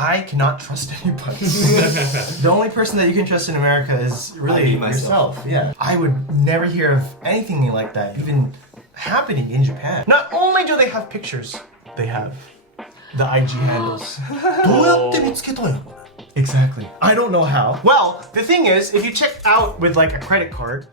I cannot trust anybody. The only person that you can trust in America is really yourself. Yeah. I would never hear of anything like that even happening in Japan. Not only do they have pictures, they have the IG handles. どうやって見つけたんやこれ Exactly. I don't know how. Well, the thing is, if you check out with like a credit card.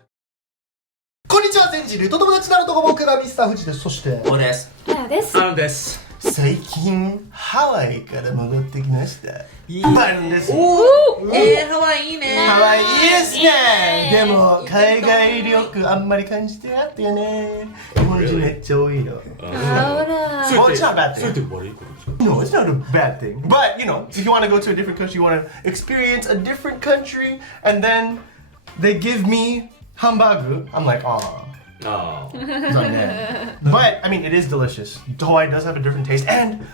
こんにちは全人類と友達なるとこ僕がミスター富士ですそしておです。ですです。最近ハワイから戻ってきました。いいバルンです。ハワイいいね。ハワイいいですね。でも海外旅行あんまり感じてなかったよね。日本人めっちゃ多いの。Well, it's not a bad thing. No, it's not a bad thing. But, you know, if you want to go to a different country, you want to experience a different country, and then they give me hamburger, I'm like, oh. But, I mean, it is delicious. Hawaii does have a different taste, and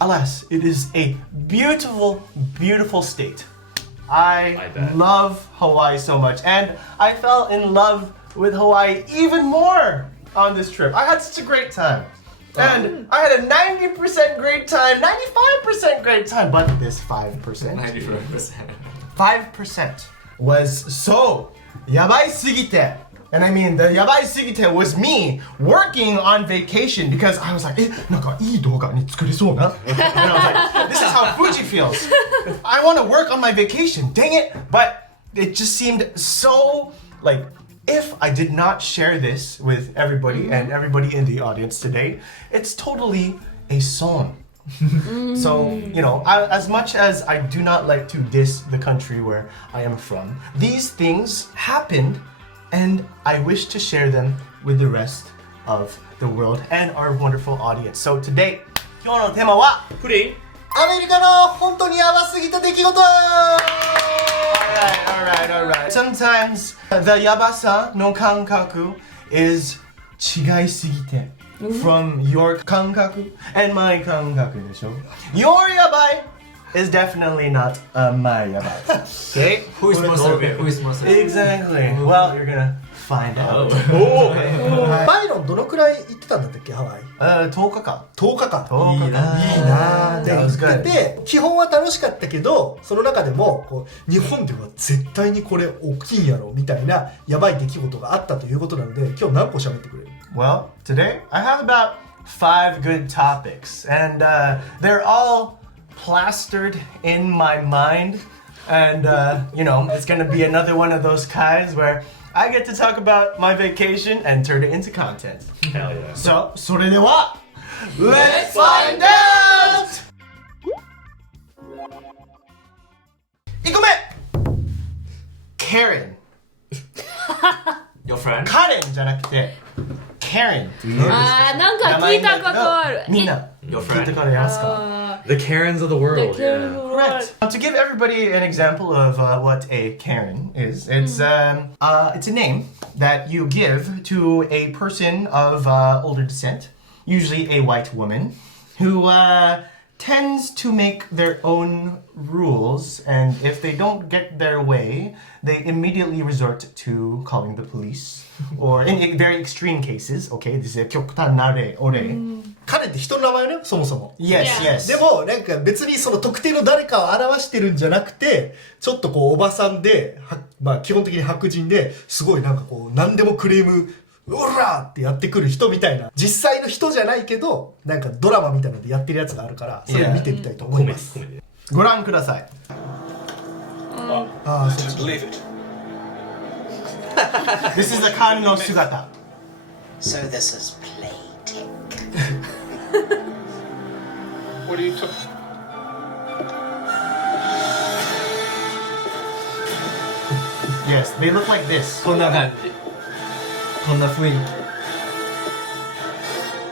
alas, it is a beautiful, beautiful state. I love Hawaii so much, and I fell in love with Hawaii even more on this trip. I had such a great time. And I had a 90% great time, 95% great time, but this 5%. 5% was so やばいすぎて. And I mean, the やばいすぎて was me working on vacation because I was like, なんかいい動画に作れそうな. And I was like, this is how Fuji feels. I want to work on my vacation, dang it. But it just seemed so like, if I did not share this with everybody and everybody in the audience today, it's totally a song. So, you know, as much as I do not like to diss the country where I am from, these things happened and I wish to share them with the rest of the world and our wonderful audience. So today, 今日のテーマはプリン。アメリカの本当にやばすぎた出来事 Alright. Sometimes the やばさの感覚 is 違いすぎて from your 感覚 and my 感覚でしょ Your やばい is definitely not my やばい Okay? Who is more severe? Who is more severe? Exactly. Well, you're gonna find out. バイロンどのくらい行ってたんだったっけハワイ10日間10日間10日間いいなで That 行 was ってて基本は楽しかったけどその中でもこう日本では絶対にこれ起きんやろみたいなやばい出来事があったということなので今日何個喋ってくれる Well, today I have about 5 good topics and they're all plastered in my mind and you know it's gonna be another one of those kinds where I get to talk about my vacation and turn it into content. Hell yeah. So, それでは Let's find out! 1個目 Karen Your friend? カレンじゃなくて Karen っていうなんか聞いたことあるみんな Your 聞い friend? たことありますか The Karens of the world. Correct. To give everybody an example of what a Karen is, it's a name that you give to a person of older descent, usually a white woman, who tends to make their own rules, and if they don't get their way, they immediately resort to calling the police, or in very extreme cases, okay, this is a 極端な例、彼って人の名前ねそもそも Yes, yes. でもなんか別にその特定の誰かを表してるんじゃなくてちょっとこうおばさんでまあ基本的に白人ですごいなんかこう何でもクレームうらーってやってくる人みたいな実際の人じゃないけどなんかドラマみたいなのでやってるやつがあるからそれを見てみたいと思いますご覧ください。ああそっち This is the カンの姿。 So this is playtech. What are you talking? Yes, they look like this. こんな感じ。こんな雰囲気。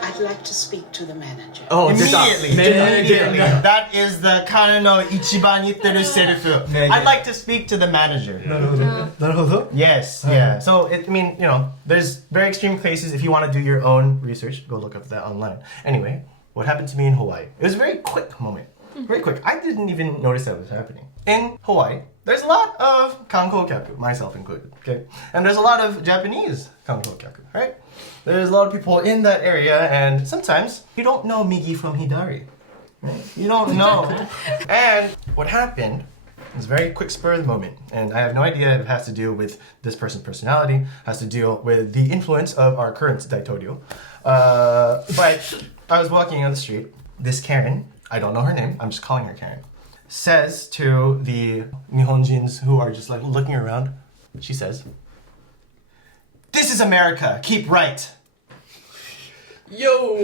I'd like to speak to the manager. Oh, 出た。 Immediately. That is the カンの一番言ってるセリフ。I'd like to speak to the manager. なるほどなるほど Yes, yeah. So, I mean, you know, there's very extreme cases. If you want to do your own research, go look up that online. Anyway, what happened to me in Hawaii? It was a very quick moment. Very quick. I didn't even notice that was happening. In Hawaii, there's a lot of kankokyaku, myself included, okay? And there's a lot of Japanese kankokyaku, right? There's a lot of people in that area, and sometimes you don't know Migi from Hidari. You don't know. And what happened was a very quick spur of the moment. And I have no idea if it has to do with this person's personality, has to deal with the influence of our current daitorio. But I was walking on the street. This Karen, I don't know her name, I'm just calling her Karen, says to the Nihonjins who are just like looking around, she says, "This is America, keep right." Yo!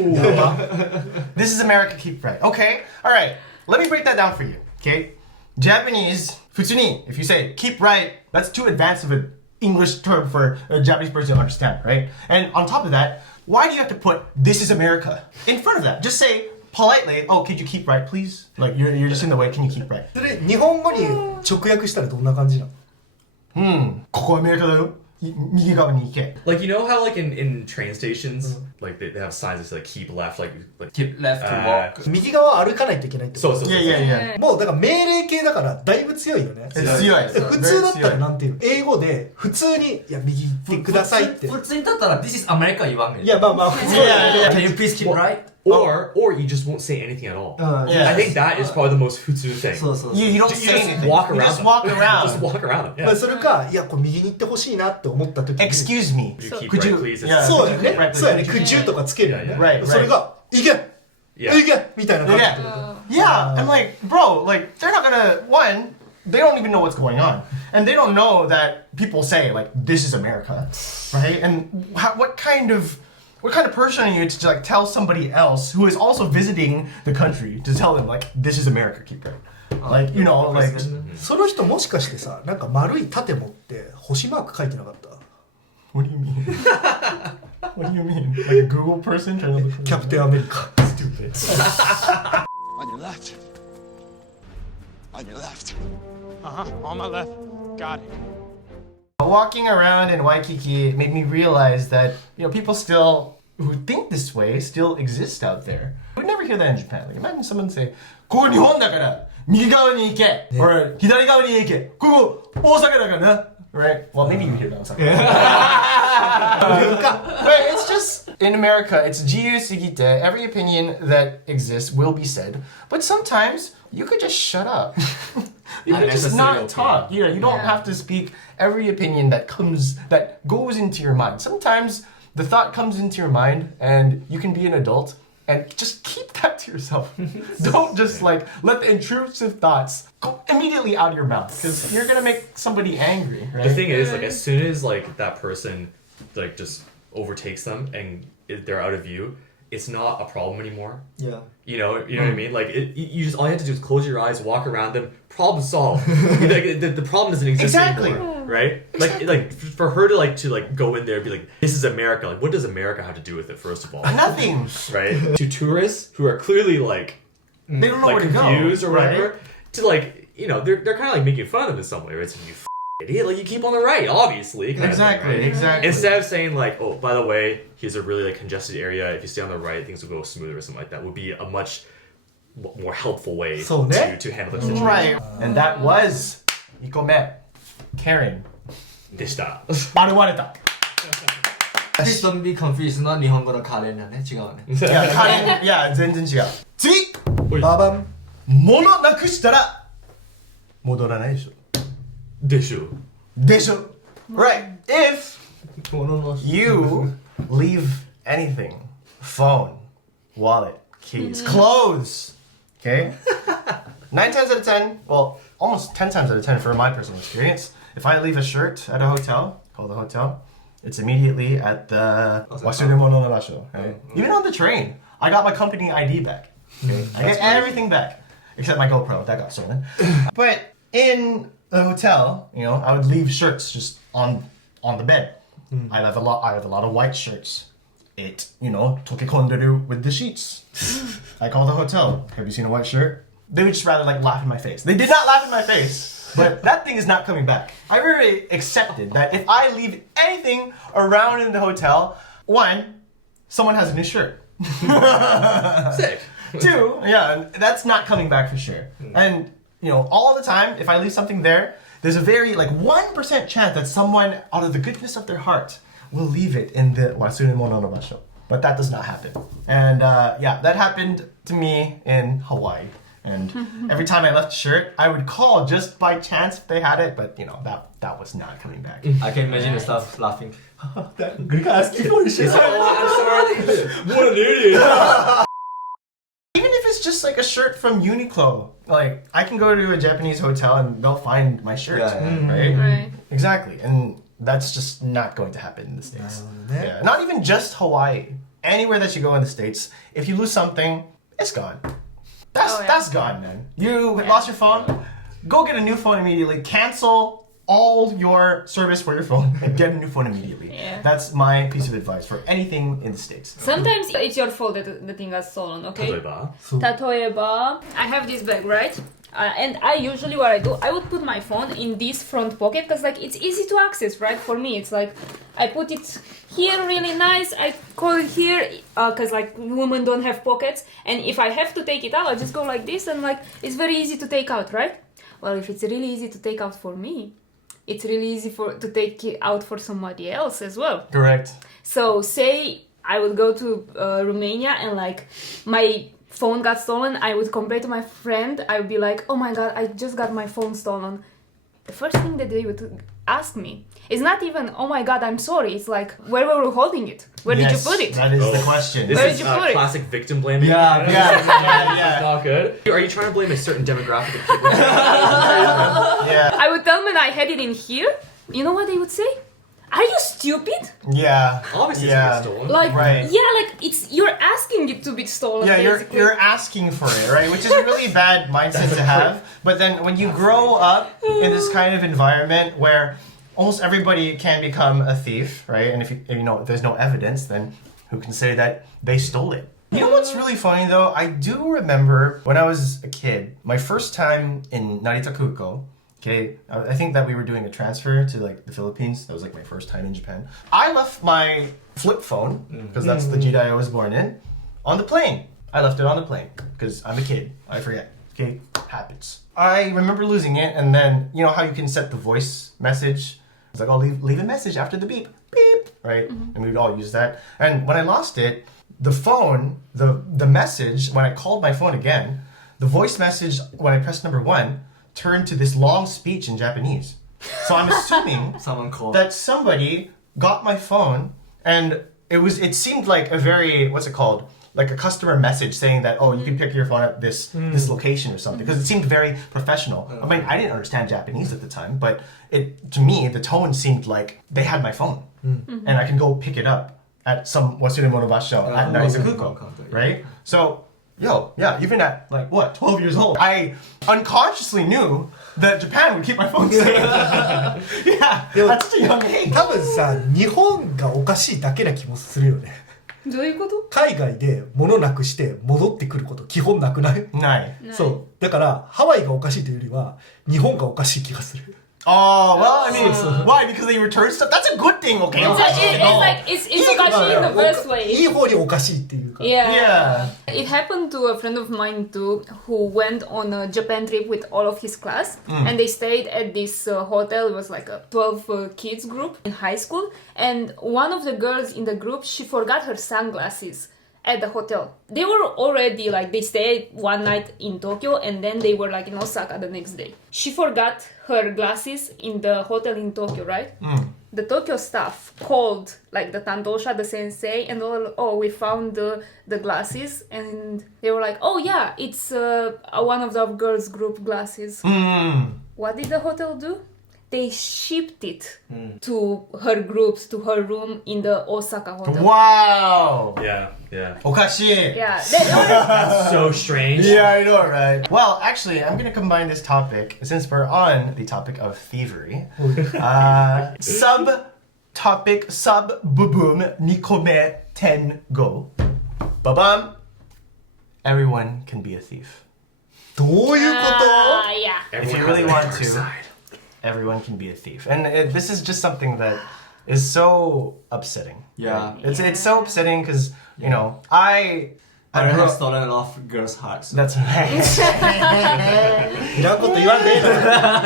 This is America, keep right. Okay, all right. Let me break that down for you. Okay, Japanese, futsuni. If you say keep right, that's too advanced of an English term for a Japanese person to understand, right? And on top of that, why do you have to put "This is America" in front of that? Just say politely, "Oh, could you keep right, please? Like you're just in the way. Can you keep right?" それ日本語に直訳したらどんな感じなの？ここアメリカだよ。右側に行け。 Like, you know how, like, in train stations, like, they have signs that say, like, keep left, like Keep left to walk. 右側歩かないといけないってこと。そうそうそう。いやいやいや。もうだから命令系だからだいぶ強いよね。強い。普通だったらなんていうの？英語で普通にいや右行ってくださいって。普通にだったら This is America 言わんねん。いやまあまあ普通だよね。 Can you please keep right? Or you just won't say anything at all. Yeah. I think that is probably the most futsu thing. そうそうそう。 You don't You say just anything. walk You around just them. walk Just around. walk around it. まあ Yeah. それかいやこれ右に行ってほしいなって思った時に。 Excuse me. You keep Could right, you? please. Yeah. そうだよ Could you keep ね。 right, そうやね。 please? 苦中とかつけるよね。 Right, right. それが行け Yeah. 行けみたいな感じってこと Yeah. I'm like, bro, like they're not gonna one. They don't even know what's going on, and they don't know that people say like, "This is America," right? And what kind of person are you to like tell somebody else who is also visiting the country to tell them like, "This is America, keep right." Like, you know, like. その人もしかしてさなんか丸い盾持って星マーク書いてなかった What do you mean? What do you mean? Like a Google person trying to look for キャプテンアメリカ stupid. On your left. On your left. On my left. Got it. Walking around in Waikiki made me realize that, people still who think this way still exist out there. We would never hear that in Japan. Like, imagine someone say, ここ日本だから右側に行け or 左側に行けここ大阪だからな right? Well, maybe you hear that on Osaka. But it's just, in America, it's 自由すぎて every opinion that exists will be said. But sometimes, you could just shut up. You could just not talk. You don't have to speak every opinion that goes into your mind. Sometimes the thought comes into your mind and you can be an adult and just keep that to yourself. Don't just let the intrusive thoughts go immediately out of your mouth because you're gonna make somebody angry, right? The thing is, like, as soon as like that person like just overtakes them and they're out of view, it's not a problem anymore. Yeah. You know what I mean? Like, you just all you have to do is close your eyes, walk around them, problem solved. Like, the problem doesn't exist anymore, right? Like for her to go in there and be like, "This is America." Like, what does America have to do with it? First of all, Nothing. right? To tourists who are clearly like They don't know where to go. confused or whatever, right? to like they're kind of like making fun of them in some way, right? So you idiot, like you keep on the right, obviously. Kind of thing, right? Exactly. Instead of saying like, "Oh, by the way, here's a really congested area. If you stay on the right, things will go smoother," or something like that, would be a much more helpful way So, ne? to handle the situation. Right. And that was Ikome. Karen. でした。あれ割れた。 Please don't be confused の日本語のカレンだね。違うね。いや、Karen、いや、全然違う。次ババン物なくしたら戻らないでしょ。でしょ。でしょ。Right. If 物の you leave anything, phone, wallet, keys, clothes, okay? 9 times out of 10, well, almost 10 times out of 10 for my personal experience, if I leave a shirt at a hotel, call the hotel, it's immediately at the wasuremono no basho, right? Even on the train, I got my company ID back. Okay? I get everything back, except my GoPro, that got stolen. But in the hotel, I would leave shirts just on the bed. I have a lot of white shirts. It, tokekonderu with the sheets. I call the hotel. Have you seen a white shirt? They would just rather laugh in my face. They did not laugh in my face, but that thing is not coming back. I already accepted that if I leave anything around in the hotel, one, someone has a new shirt. Sick. Two, yeah, that's not coming back for sure. And, all the time, if I leave something there, there's a very 1% chance that someone, out of the goodness of their heart, will leave it in the wasuremono no basho. But that does not happen. And that happened to me in Hawaii. And every time I left a shirt, I would call just by chance if they had it, but you know, that was not coming back. I can imagine the staff laughing. 그러니까 asking for shit. What an idiot. Even if it's just like a shirt from Uniqlo, like I can go to a Japanese hotel and they'll find my shirt, right? Right. Exactly, and that's just not going to happen in the States. Yeah, not even just Hawaii. Anywhere that you go in the States, if you lose something, it's gone. That's gone, man. You lost your phone, go get a new phone immediately. Cancel all your service for your phone and get a new phone immediately. Yeah. That's my piece of advice for anything in the States. Sometimes it's your fault that the thing got stolen, okay? 例えば Tatoeba, I have this bag, right? And I usually what I do, I would put my phone in this front pocket because like it's easy to access, right? For me, it's like I put it here really nice. I call it here because like women don't have pockets, and if I have to take it out, I just go like this, and like it's very easy to take out, right? Well, if it's really easy to take out for me, it's really easy to take it out for somebody else as well. Correct. So say I would go to Romania and like my phone got stolen, I would complain to my friend. I would be like, oh my god, I just got my phone stolen. The first thing that they would ask me is not even, oh my god, I'm sorry. It's like, where were you holding it? Where did you put it? That is the question. This Where is did you put it? classic victim blaming. Yeah. It's not good. Are you trying to blame a certain demographic of people? Yeah. I would tell them that I had it in here. You know what they would say? Are you stupid? Yeah. Obviously, Yeah. it's stolen. Like, Right. yeah, like you're asking it to be stolen. Yeah, basically. you're asking for it, right? Which is a really bad mindset to have. But then when you grow up in this kind of environment where almost everybody can become a thief, right? And if you know there's no evidence, then who can say that they stole it? You know what's really funny though? I do remember when I was a kid, my first time in Narita Kuko. Okay, I think that we were doing a transfer to like the Philippines. That was like my first time in Japan. I left my flip phone, because that's the Jedi I was born in, on the plane. I left it on the plane because I'm a kid. I forget. Okay, happens. I remember losing it, and then you know how you can set the voice message. It's like, oh, leave a message after the beep, beep, right? And we would all use that. And when I lost it, the phone, the message, when I called my phone again, the voice message when I pressed number 1 turned to this long speech in Japanese. So I'm assuming Someone called. that somebody got my phone, and it seemed like a very, what's it called? Like a customer message saying that, oh, you can pick your phone at this location or something, because it seemed very professional. I mean, I didn't understand Japanese at the time, but to me, the tone seemed like they had my phone, and I can go pick it up at some Wasuremono Basho at Narisakuko, right? So, even at like 12 years old, I unconsciously knew that Japan would keep my phone safe. Yeah, at such a young age. 多分さ、日本がおかしいだけな気もするよね。どういうこと？海外で物なくして戻ってくること基本なくない？ない。そう。だからハワイがおかしいというよりは日本がおかしい気がする。Oh, well, I mean, why? Because they return stuff? That's a good thing, okay? It's okashi in the first way. いい方におかしいっていうか。 Yeah. Yeah. It happened to a friend of mine too, who went on a Japan trip with all of his class, and they stayed at this hotel. It was like a 12 kids group in high school, and one of the girls in the group, she forgot her sunglasses at the hotel. They were already like, they stayed one night in Tokyo, and then they were like in Osaka the next day. She forgot her glasses in the hotel in Tokyo, right? The Tokyo staff called like the Tantosha, the sensei, and all, we found the glasses, and they were like, oh yeah, it's one of the girls' group glasses. What did the hotel do? They shipped it to her groups, to her room in the Osaka hotel. Wow. Yeah, yeah. Okashi. Yeah, That's so strange. Yeah, I know, right? Well, actually, I'm going to combine this topic, since we're on the topic of thievery. Sub-topic, sub-boom, nikome ten go. Babam. Everyone can be a thief. どういうこと？ yeah. If you really want to, everyone can be a thief. And this is just something that is so upsetting. Yeah. It's so upsetting because, you know, I have stolen a lot of girls' hearts. That's right. いらんこと言わんでええの。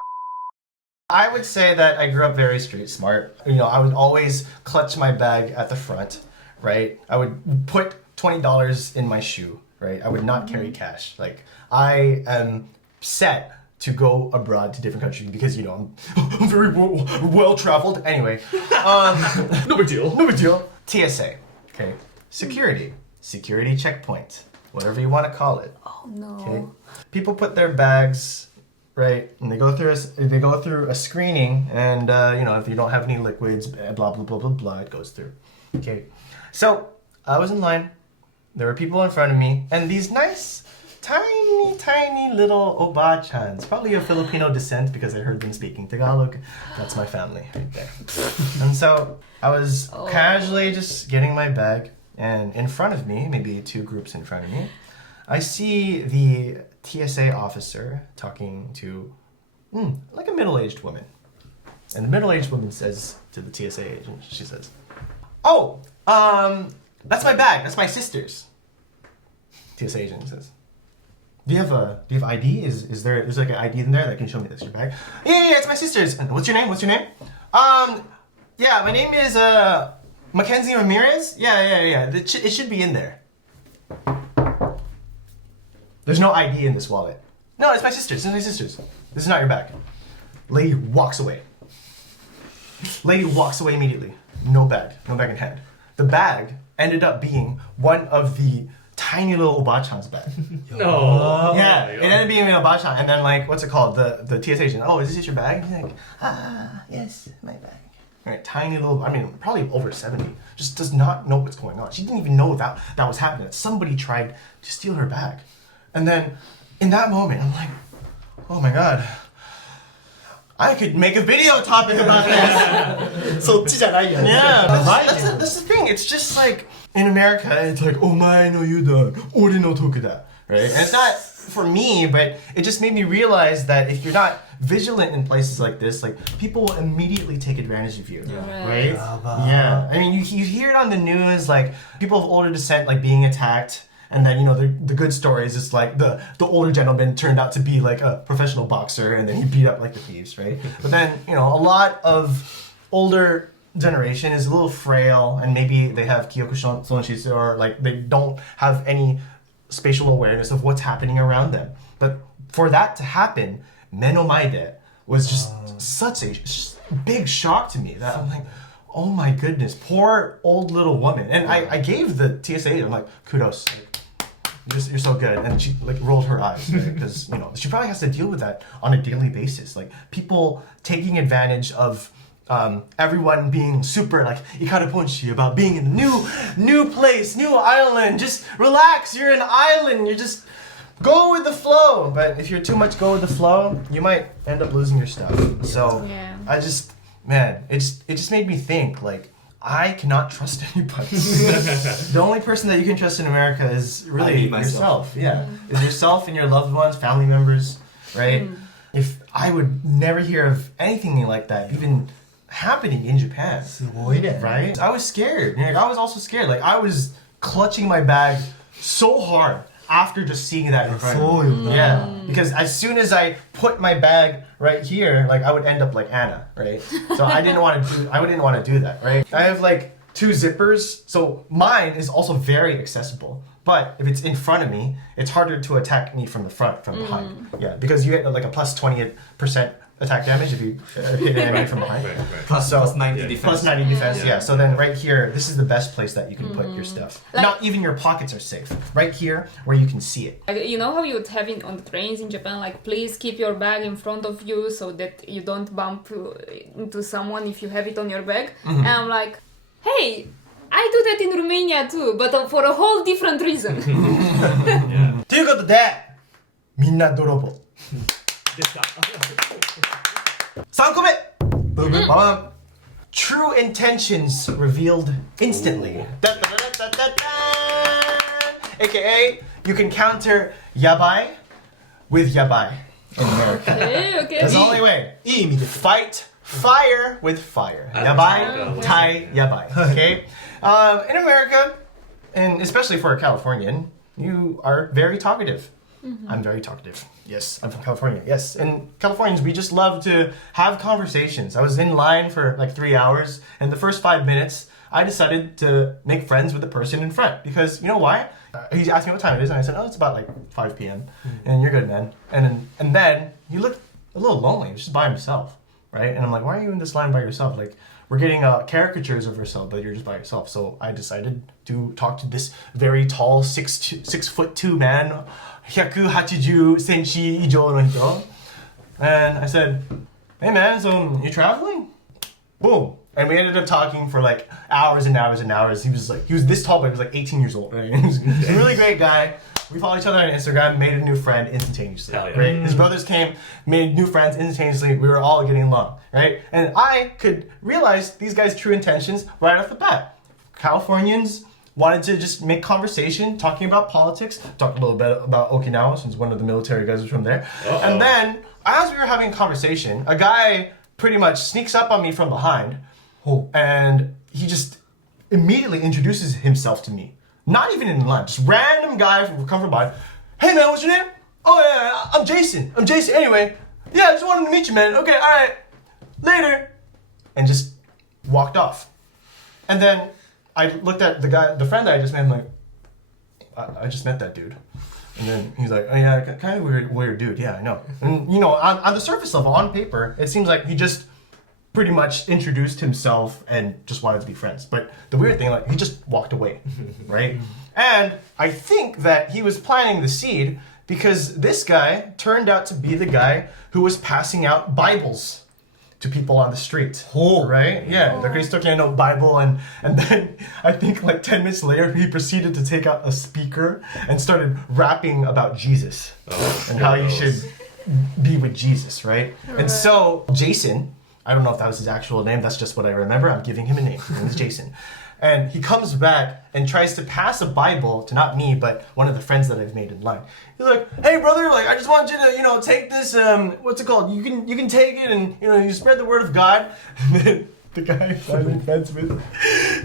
I would say that I grew up very street smart. You know, I would always clutch my bag at the front, right? I would put $20 in my shoe right? I would not carry cash. Like, I am set to go abroad to different countries because, you know, I'm very well traveled. Anyway, No big deal. no big deal. TSA, okay? Security checkpoint, whatever you want to call it. Oh no. Okay. People put their bags, right, and they go through a screening, and you know, if you don't have any liquids, blah blah blah blah blah, it goes through. Okay. So I was in line. There were people in front of me, and these nice, tiny little oba-chans, probably of Filipino descent because I heard them speaking Tagalog. That's my family right there. And so I was casually just getting my bag, and in front of me, maybe two groups in front of me, I see the TSA officer talking to like a middle-aged woman. And the middle-aged woman says to the TSA agent, she says, "Oh, that's my bag. That's my sister's." TSA agent says, Do you have ID? Is there like an ID in there that can show me that's your bag? Yeah, it's my sister's. And what's your name? Yeah, my name is Mackenzie Ramirez. Yeah. It should be in there. There's no ID in this wallet. No, it's my sister's. This is not your bag. Lady walks away. Lady walks away immediately. No bag in hand. The bag ended up being one of the tiny little obachan's bag. No. Yeah, it ended up being an obachan, and then like, what's it called? The TSA agent. Oh, is this your bag? He's like, yes, my bag. Right, tiny little. I mean, probably over 70. Just does not know what's going on. She didn't even know that was happening. That somebody tried to steal her bag, and then in that moment, I'm like, oh my god. I could make a video topic about this. そっちじゃないやん。 Yeah, that's the thing. It's just like in America, it's like, お前の湯だ、俺の得だ, right? And it's not for me, but it just made me realize that if you're not vigilant in places like this, like people will immediately take advantage of you, right? Yeah. I mean, you hear it on the news, like people of older descent like being attacked. And then, you know, the good stories is like the older gentleman turned out to be like a professional boxer and then he beat up like the thieves, right? But then, you know, a lot of older generation is a little frail and maybe they have kyoku sonshitsu or like they don't have any spatial awareness of what's happening around them. But for that to happen, menomaide was just such a big shock to me that I'm like, oh my goodness, poor old little woman. And I gave the TSA, I'm like, kudos. You're so good. And she like rolled her eyes, right? Because, you know, she probably has to deal with that on a daily basis. Like people taking advantage of everyone being super like ikaraponshi about being in a new place, new island. Just relax, you're an island. You just go with the flow. But if you're too much go with the flow, you might end up losing your stuff. So I just, man, it just made me think like, I cannot trust anybody. The only person that you can trust in America is really yourself. Yeah, is yourself and your loved ones, family members, right? If I would never hear of anything like that even happening in Japan, right? I was scared. Like, I was also scared. Like I was clutching my bag so hard after just seeing that in front of me. Yeah, because as soon as I put my bag right here, like I would end up like Anna, right? So I didn't want to do that, right? I have like 2 zippers, so mine is also very accessible. But if it's in front of me, it's harder to attack me from the front, from behind. Yeah, because you get like a plus 20% attack damage if you hit an enemy from behind. Plus 90 defense. Plus 90 defense, yeah. So then right here, this is the best place that you can put your stuff. Like, not even your pockets are safe. Right here, where you can see it. Like, you know how you would have it on the trains in Japan, like please keep your bag in front of you so that you don't bump into someone if you have it on your bag. And I'm like, hey, I do that in Romania too, but for a whole different reason. ということで、みんな泥棒。3個目! True intentions revealed instantly. AKA, you can counter yabai with yabai in America. Okay. That's the only way. Fight fire with fire. Yabai, tai, yabai. Okay? In America, and especially for a Californian, you are very talkative. I'm very talkative. Yes, I'm from California. Yes, and Californians, we just love to have conversations. I was in line for like 3 hours, and the first 5 minutes, I decided to make friends with the person in front because you know why? He asked me what time it is, and I said, "Oh, it's about like 5 p.m." And you're good, man. And then he looked a little lonely, he was just by himself, right? And I'm like, "Why are you in this line by yourself? Like, we're getting caricatures of yourself, but you're just by yourself." So I decided to talk to this very tall 6'2" man, 180 センチ以上の人, and I said, "Hey man, so you traveling?" Boom. And we ended up talking for like hours and hours and hours. He was this tall, but he was like 18 years old. Right? He was a really great guy. We followed each other on Instagram, made a new friend instantaneously. Hell yeah. Right? His brothers came, made new friends instantaneously. We were all getting along, right? And I could realize these guys' true intentions right off the bat. Californians wanted to just make conversation, talking about politics, talk a little bit about Okinawa, since one of the military guys was from there. Uh-oh. And then, as we were having a conversation, a guy pretty much sneaks up on me from behind, and he just immediately introduces himself to me. Not even in line, just random guy from come from behind. "Hey man, what's your name?" "Oh yeah, I'm Jason. Anyway, yeah, I just wanted to meet you, man. Okay, all right, later." And just walked off. And then I looked at the friend that I just met. I'm like, I just met that dude. And then he's like, "Oh yeah, kind of weird dude. Yeah, I know." And you know, on the surface level, on paper, it seems like he just pretty much introduced himself and just wanted to be friends. But the weird thing, like, he just walked away, right? And I think that he was planting the seed because this guy turned out to be the guy who was passing out Bibles to people on the street. Right? Yeah, the Christokiano Bible. And then I think like 10 minutes later, he proceeded to take out a speaker and started rapping about Jesus and how you should be with Jesus, right? And so Jason, I don't know if that was his actual name, that's just what I remember. I'm giving him a name. His name is Jason. And he comes back and tries to pass a Bible to not me, but one of the friends that I've made in line. He's like, "Hey brother, like I just want you to, you know, take this, what's it called? You can take it and, you know, you spread the word of God." And then the guy I'm finally friends with,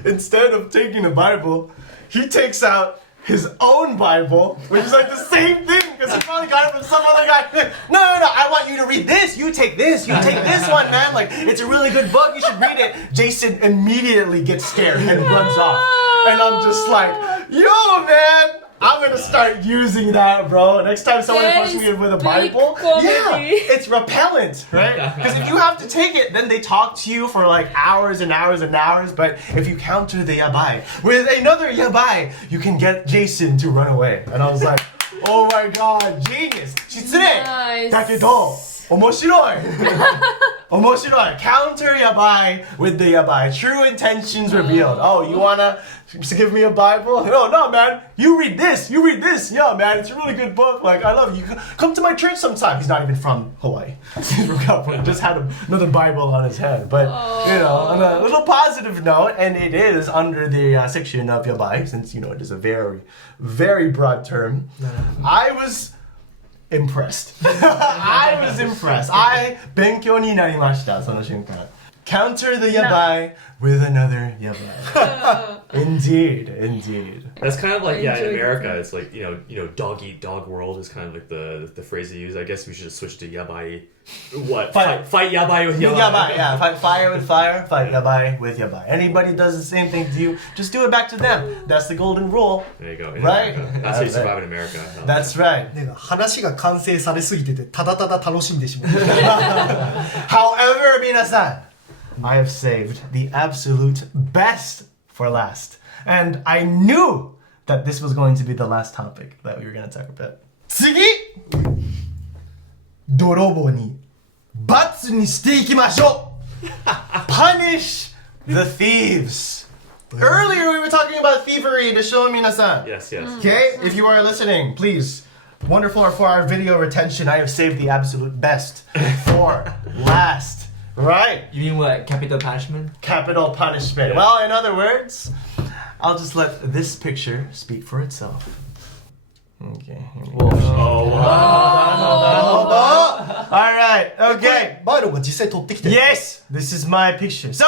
instead of taking a Bible, he takes out his own Bible, which is like the same thing, because he probably got it from some other guy. No, I want you to read this. You take this one, man. Like, it's a really good book. You should read it. Jason immediately gets scared and runs off. And I'm just like, "Yo, man, I'm gonna start using that, bro. Next time someone approaches me with a Bible, yeah, it's repellent, right? Because if you have to take it, then they talk to you for like hours and hours and hours. But if you counter the yabai with another yabai, you can get Jason to run away." And I was like, "Oh my god, genius!" 失礼だけど面白い。面白い. Counter yabai with the yabai. True intentions revealed. "Oh, you wanna give me a Bible?" No, man. You read this. Yeah, man. It's a really good book. Like, I love you. Come to my church sometime. He's not even from Hawaii. He's from California. Just had another Bible on his head. But, you know, on a little positive note, and it is under the section of yabai, since, you know, it is a very, very broad term. I was impressed. I was impressed. 勉強になりました、その瞬間。Counter the yabai with another yabai. Indeed. That's kind of like, yeah, in America, it's like, you know, dog eat dog world is kind of like the phrase they use. I guess we should just switch to yabai. What? Fight yabai with yabai. Yabai, yeah. Fight fire with fire, fight yabai with yabai. Anybody does the same thing to you, just do it back to them. That's the golden rule. There you go. Right? That's how you survive in America. That's right. ね、話が完成されすぎててただただ楽しんでしまう。 However, 皆さん, I have saved the absolute best for last. And I knew that this was going to be the last topic that we were going to talk about. 次!泥棒に罰にしていきましょう Punish the thieves. Earlier we were talking about thievery to show minasan. Yes. Okay, if you are listening, please. Wonderful for our video retention. I have saved the absolute best for last. Right. You mean what? Capital punishment? Capital punishment. Well, in other words, I'll just let this picture speak for itself. Okay. Here we go. All right. Okay. バイロンが実際撮ってきて。 Yes, this is my picture. So,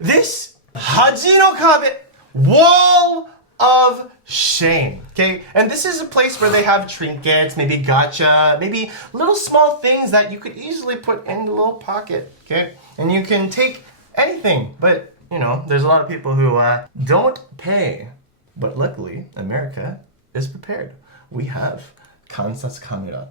this Hajinokabe wall of shame. Okay, and this is a place where they have trinkets, maybe gacha, maybe little small things that you could easily put in the little pocket. Okay, and you can take anything, but you know, there's a lot of people who don't pay. But luckily, America is prepared. We have kansatsu camera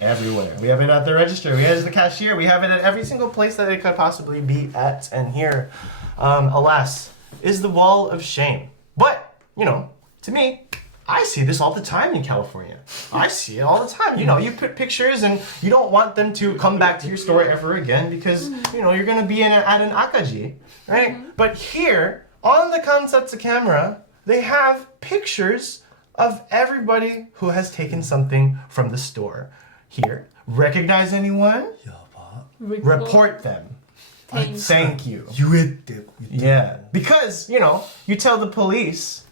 everywhere. We have it at the register. We have it at the cashier. We have it at every single place that it could possibly be at. And here, alas, is the wall of shame. But, you know, to me, I see this all the time in California. I see it all the time. You know, you put pictures and you don't want them to come back to your store ever again because, you know, you're going to be at an akaji, right? But here, on the kansatsu camera, they have pictures of everybody who has taken something from the store. Here, recognize anyone? Report them. Thank you. 言えって言ってる Yeah, because, you know, you tell the police,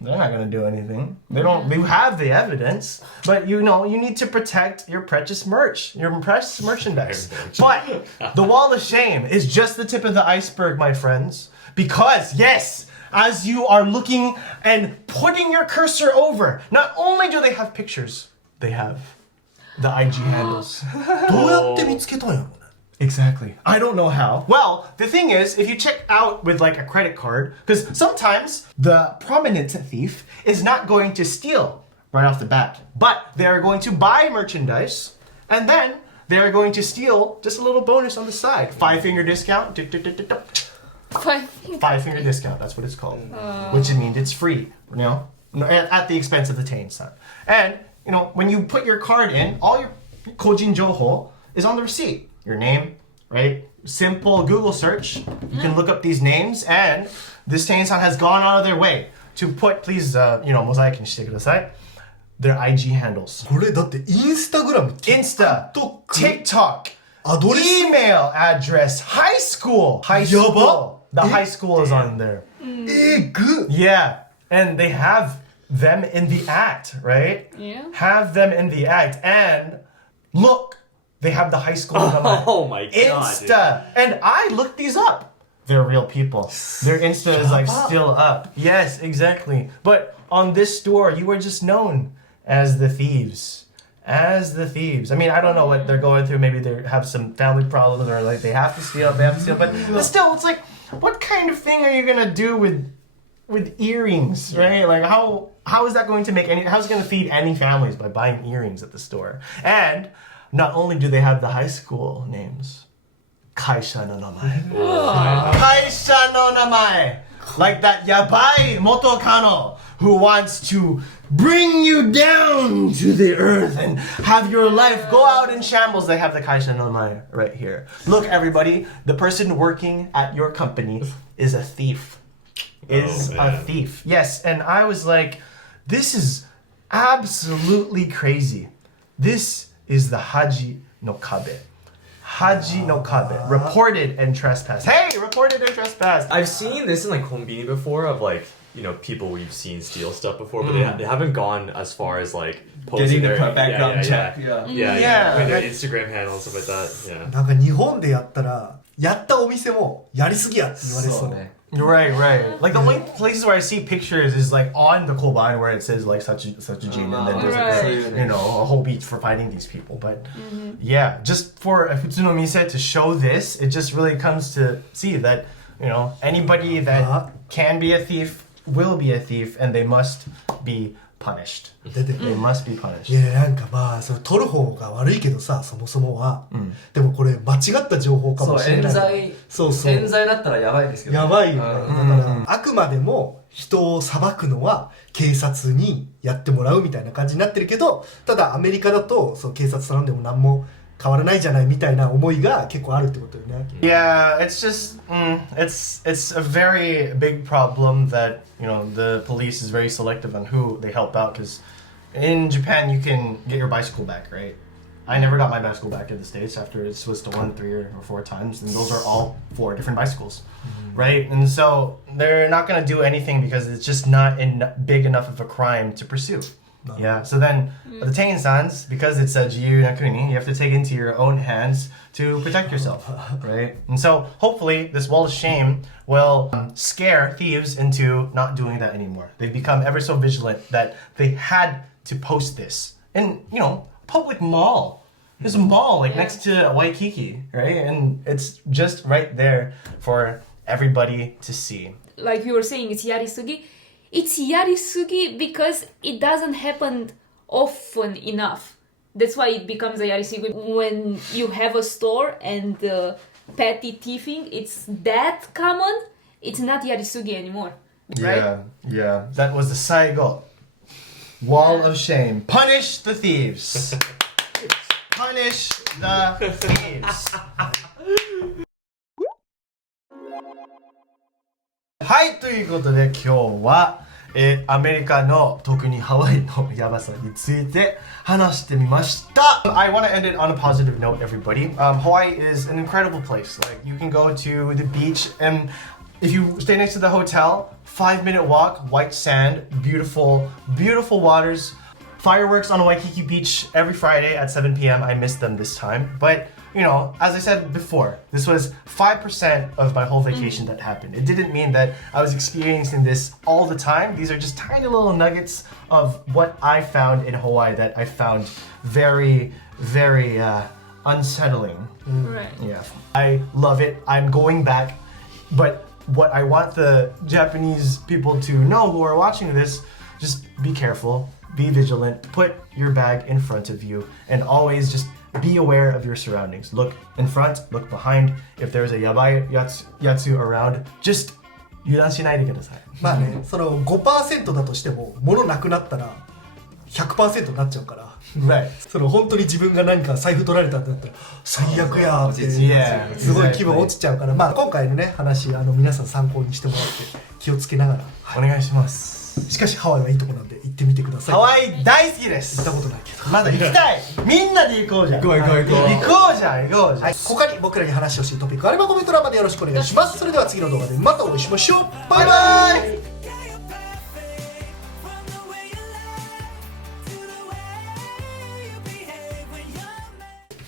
they're not going to do anything. They have the evidence, but you know, you need to protect your precious merchandise. But the wall of shame is just the tip of the iceberg, my friends. Because, yes, as you are looking and putting your cursor over, not only do they have pictures, they have the IG handles. どうやって見つけたんやろね Exactly. I don't know how. Well, the thing is, if you check out with like a credit card, because sometimes the prominent thief is not going to steal right off the bat, but they are going to buy merchandise and then they are going to steal just a little bonus on the side. 5-finger discount. 5-finger discount. That's what it's called. Which means it's free, you know, at the expense of the Tain-san. And, you know, when you put your card in, all your kojin joho is on the receipt. Your name, right? Simple Google search. You can look up these names, and this Tain-san has gone out of their way to put, please, you know, mosaicにしてください. Their IG handles. これだってインスタグラム Insta, TikTok, アドレス email address, high school. The high school is on there. グ Yeah, and they have them in the act, right? Yeah. Have them in the act, and look. They have the high school Oh my god. Insta. And I looked these up. They're real people. Their Insta is like still up. Yes, exactly. But on this store, you were just known as the thieves. As the thieves. I mean, I don't know what they're going through. Maybe they have some family problems or like they have to steal. But still, it's like, what kind of thing are you going to do with earrings, right? Like how is that going to how's it going to feed any families by buying earrings at the store? And not only do they have the high school names, 会社の名前. 会社の名前. Like that yabai motokano who wants to bring you down to the earth and have your life go out in shambles. They have the 会社の名前 right here. Look, everybody, the person working at your company is a thief. A thief. Yes, and I was like, this is absolutely crazy. This is the Haji no Kabe. Haji no Kabe. Reported and trespassed. Hey, reported and trespassed. I've seen this in like Konbini before of like, you know, people we've seen steal stuff before, but they haven't gone as far as like posting Getting the their background check. Yeah. Like their Instagram handle and stuff like that. Yeah. なんか日本でやったらやったお店もやりすぎやって言われそう Right. Like the only places where I see pictures is like on the Koban where it says like such a gym and then there's like you know a whole beach for finding these people. But yeah, just for Futsuno Mise to show this, it just really comes to see that, you know, anybody that can be a thief will be a thief and they must be punished. They must be punished. いやなんかまあそれ取る方が悪いけどさそもそもは、でもこれ間違った情報かもしれないそう冤罪だったらやばいですけど、ね、やばいよね、だからあくまでも人を裁くのは警察にやってもらうみたいな感じになってるけど、ただアメリカだとそう警察頼んでも何も変わらないじゃないみたいな思いが結構あるってことよね。Yeah, it's just it's a very big problem that, you know, the police is very selective on who they help out, because in Japan you can get your bicycle back, right? I never got my bicycle back in the States after it was stolen 3 or 4 times, and those are all 4 different bicycles, right? And so they're not going to do anything because it's just not big enough of a crime to pursue. Yeah, so then the Tain-sans, because it's a jiyu nakuni, you have to take it into your own hands to protect yourself, right? And so hopefully this wall of shame will scare thieves into not doing that anymore. They've become ever so vigilant that they had to post this in, you know, public mall. There's a mall like next to Waikiki, right? And it's just right there for everybody to see. Like you were saying, it's yarisugi. It's yarisugi because it doesn't happen often enough. That's why it becomes a yarisugi. When you have a store and petty thieving, it's that common, it's not yarisugi anymore. Right? Yeah. That was the saigo. Wall of shame. Punish the thieves. Punish the thieves. はい、ということで今日は、アメリカの特にハワイのヤバさについて話してみました。I want to end it on a positive note, everybody. Hawaii is an incredible place. Like you can go to the beach and if you stay next to the hotel, 5-minute walk, white sand, beautiful, beautiful waters. Fireworks on Waikiki Beach every Friday at 7 p.m. I missed them this time. But, you know, as I said before, this was 5% of my whole vacation that happened. It didn't mean that I was experiencing this all the time. These are just tiny little nuggets of what I found in Hawaii that I found very, very unsettling. Right. Yeah. I love it. I'm going back. But what I want the Japanese people to know who are watching this, just be careful. Be vigilant, put your bag in front of you, and always just be aware of your surroundings. Look in front, look behind. If there's a yabai yatsu around, just 油断しないでください。まあね、その 5% だとしても物なくなったら 100% になっちゃうから、Right. その本当に自分が何か財布取られたってなったら最悪やーって Yeah, すごい気分落ちちゃうから、まあ今回のね話皆さん参考にしてもらって気をつけながら、お願いします。しかしハワイはいいとこなんで行ってみてください。ハワイ大好きです。行ったことないけどまだ行きたい。みんなで行こうじゃん。行こうじゃん。はい、他に僕らに話してほしいトピックあればコメント欄までよろしくお願いします。それでは次の動画でまたお会いしましょう。バイバイ。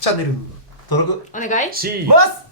チャンネル登録お願い。See. ます。